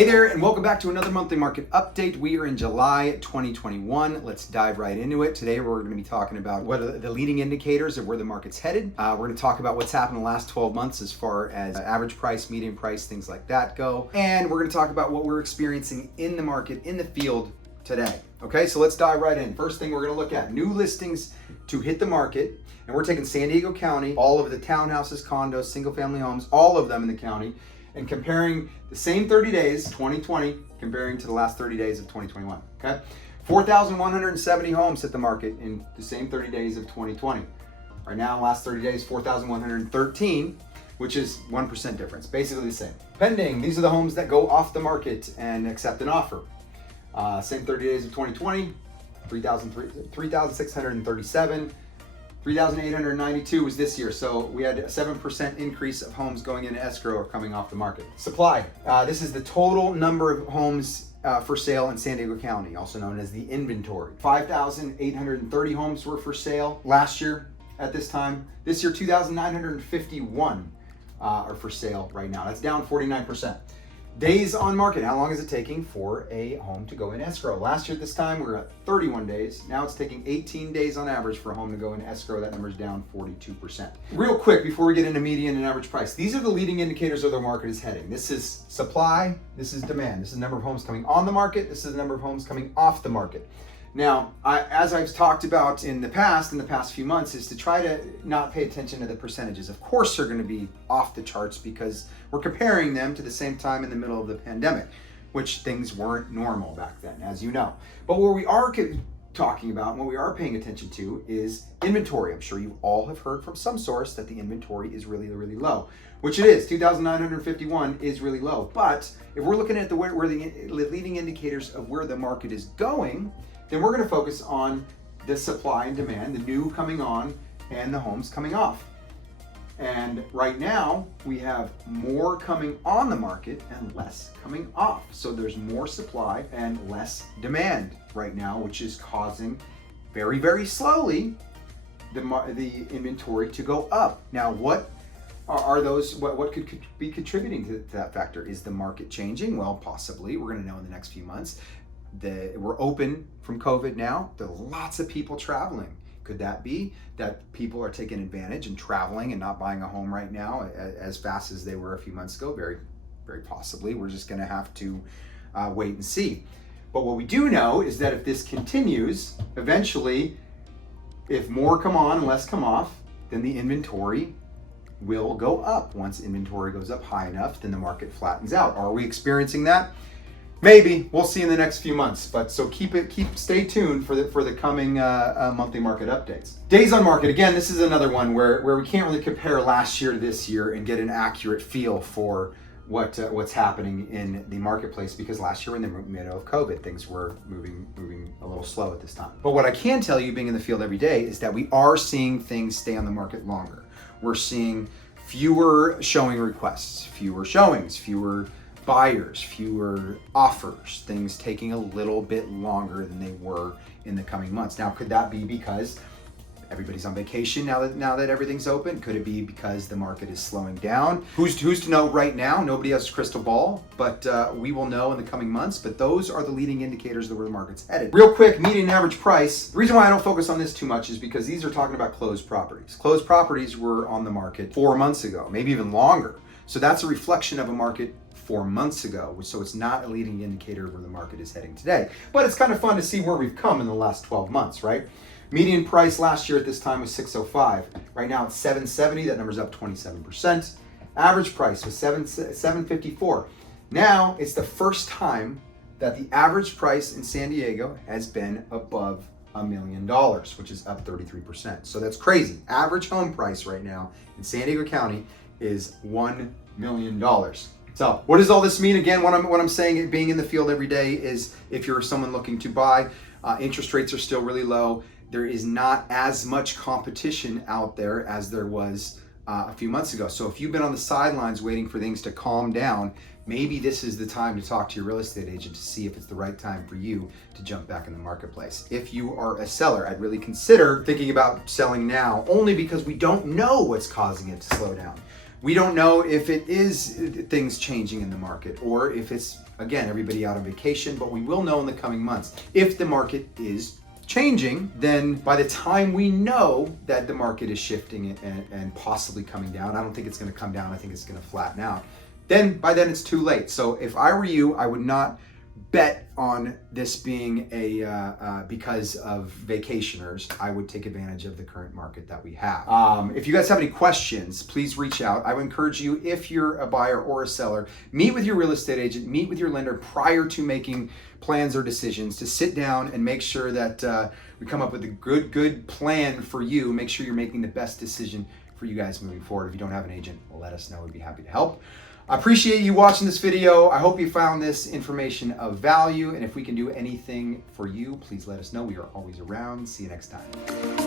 Hey there, and welcome back to another monthly market update. We are in July 2021. Let's dive right into it. Today we're going to be talking about what are the leading indicators of where the market's headed. We're going to talk about what's happened in the last 12 months as far as average price, median price, things like that go. And we're going to talk about what we're experiencing in the market, in the field today. Okay, so let's dive right in. First thing we're going to look at, new listings to hit the market. And we're taking San Diego County, all of the townhouses, condos, single family homes, all of them in the county, and comparing the same 30 days, 2020, comparing to the last 30 days of 2021, okay? 4,170 homes hit the market in the same 30 days of 2020. Right now, last 30 days, 4,113, which is 1% difference, basically the same. Pending, these are the homes that go off the market and accept an offer. Same 30 days of 2020, 3,637. 3,892 was this year, so we had a 7% increase of homes going into escrow or coming off the market. Supply, this is the total number of homes for sale in San Diego County, also known as the inventory. 5,830 homes were for sale last year at this time. This year, 2,951 are for sale right now. That's down 49%. Days on market, how long is it taking for a home to go in escrow? Last year at this time, we were at 31 days. Now it's taking 18 days on average for a home to go in escrow. That number's down 42%. Real quick, before we get into median and average price, these are the leading indicators of the market is heading. This is supply, this is demand. This is the number of homes coming on the market. This is the number of homes coming off the market. Now, as I've talked about in the past few months, is to try to not pay attention to the percentages. Of course, they're going to be off the charts because we're comparing them to the same time in the middle of the pandemic, which things weren't normal back then, as you know. But what we are talking about and what we are paying attention to is inventory. I'm sure you all have heard from some source that the inventory is really, really low, which it is. 2,951 is really low. But if we're looking at where the leading indicators of where the market is going, then we're going to focus on the supply and demand, the new coming on and the homes coming off. And right now, we have more coming on the market and less coming off. So there's more supply and less demand right now, which is causing very, very slowly the inventory to go up. Now, what are those, what could be contributing to that factor? Is the market changing? Well, possibly. We're going to know in the next few months. We're open from COVID now. There are lots of people traveling. Could that be that people are taking advantage and traveling and not buying a home right now as fast as they were a few months ago? Very, very possibly. We're just going to have to wait and see. But what we do know is that if this continues, eventually, if more come on and less come off, then the inventory will go up. Once inventory goes up high enough, then the market flattens out. Are we experiencing that? Maybe. We'll see in the next few months, but so stay tuned for the coming monthly market updates. Days on market, again, this is another one where we can't really compare last year to this year and get an accurate feel for what's happening in the marketplace, because last year in the middle of COVID, things were moving a little slow at this time. But what I can tell you, being in the field every day, is that we are seeing things stay on the market longer. We're seeing fewer showing requests, fewer showings, fewer buyers, fewer offers, things taking a little bit longer than they were in the coming months. Now, could that be because everybody's on vacation now that everything's open? Could it be because the market is slowing down? Who's to know right now? Nobody has a crystal ball, but we will know in the coming months. But those are the leading indicators of where the market's headed. Real quick, median average price. The reason why I don't focus on this too much is because these are talking about closed properties. Closed properties were on the market 4 months ago, maybe even longer. So that's a reflection of a market 4 months ago, so it's not a leading indicator of where the market is heading today. But it's kind of fun to see where we've come in the last 12 months, right? Median price last year at this time was $605. Right now it's $770. That number's up 27%. Average price was $754. Now it's the first time that the average price in San Diego has been above $1 million, which is up 33%. So that's crazy. Average home price right now in San Diego County is $1 million. So what does all this mean? Again, what I'm saying, being in the field every day, is if you're someone looking to buy, interest rates are still really low. There is not as much competition out there as there was a few months ago. So if you've been on the sidelines waiting for things to calm down, maybe this is the time to talk to your real estate agent to see if it's the right time for you to jump back in the marketplace. If you are a seller, I'd really consider thinking about selling now, only because we don't know what's causing it to slow down. We don't know if it is things changing in the market or if it's, again, everybody out on vacation, but we will know in the coming months. If the market is changing, then by the time we know that the market is shifting and possibly coming down, I don't think it's going to come down, I think it's going to flatten out, then by then it's too late. So if I were you, I would not bet on this being because of vacationers. I would take advantage of the current market that we have. If you guys have any questions, please reach out. I would encourage you, if you're a buyer or a seller, meet with your real estate agent, meet with your lender prior to making plans or decisions, to sit down and make sure that we come up with a good plan for you. Make sure you're making the best decision for you guys moving forward. If you don't have an agent, let us know. We'd be happy to help. I appreciate you watching this video. I hope you found this information of value. And if we can do anything for you, please let us know. We are always around. See you next time.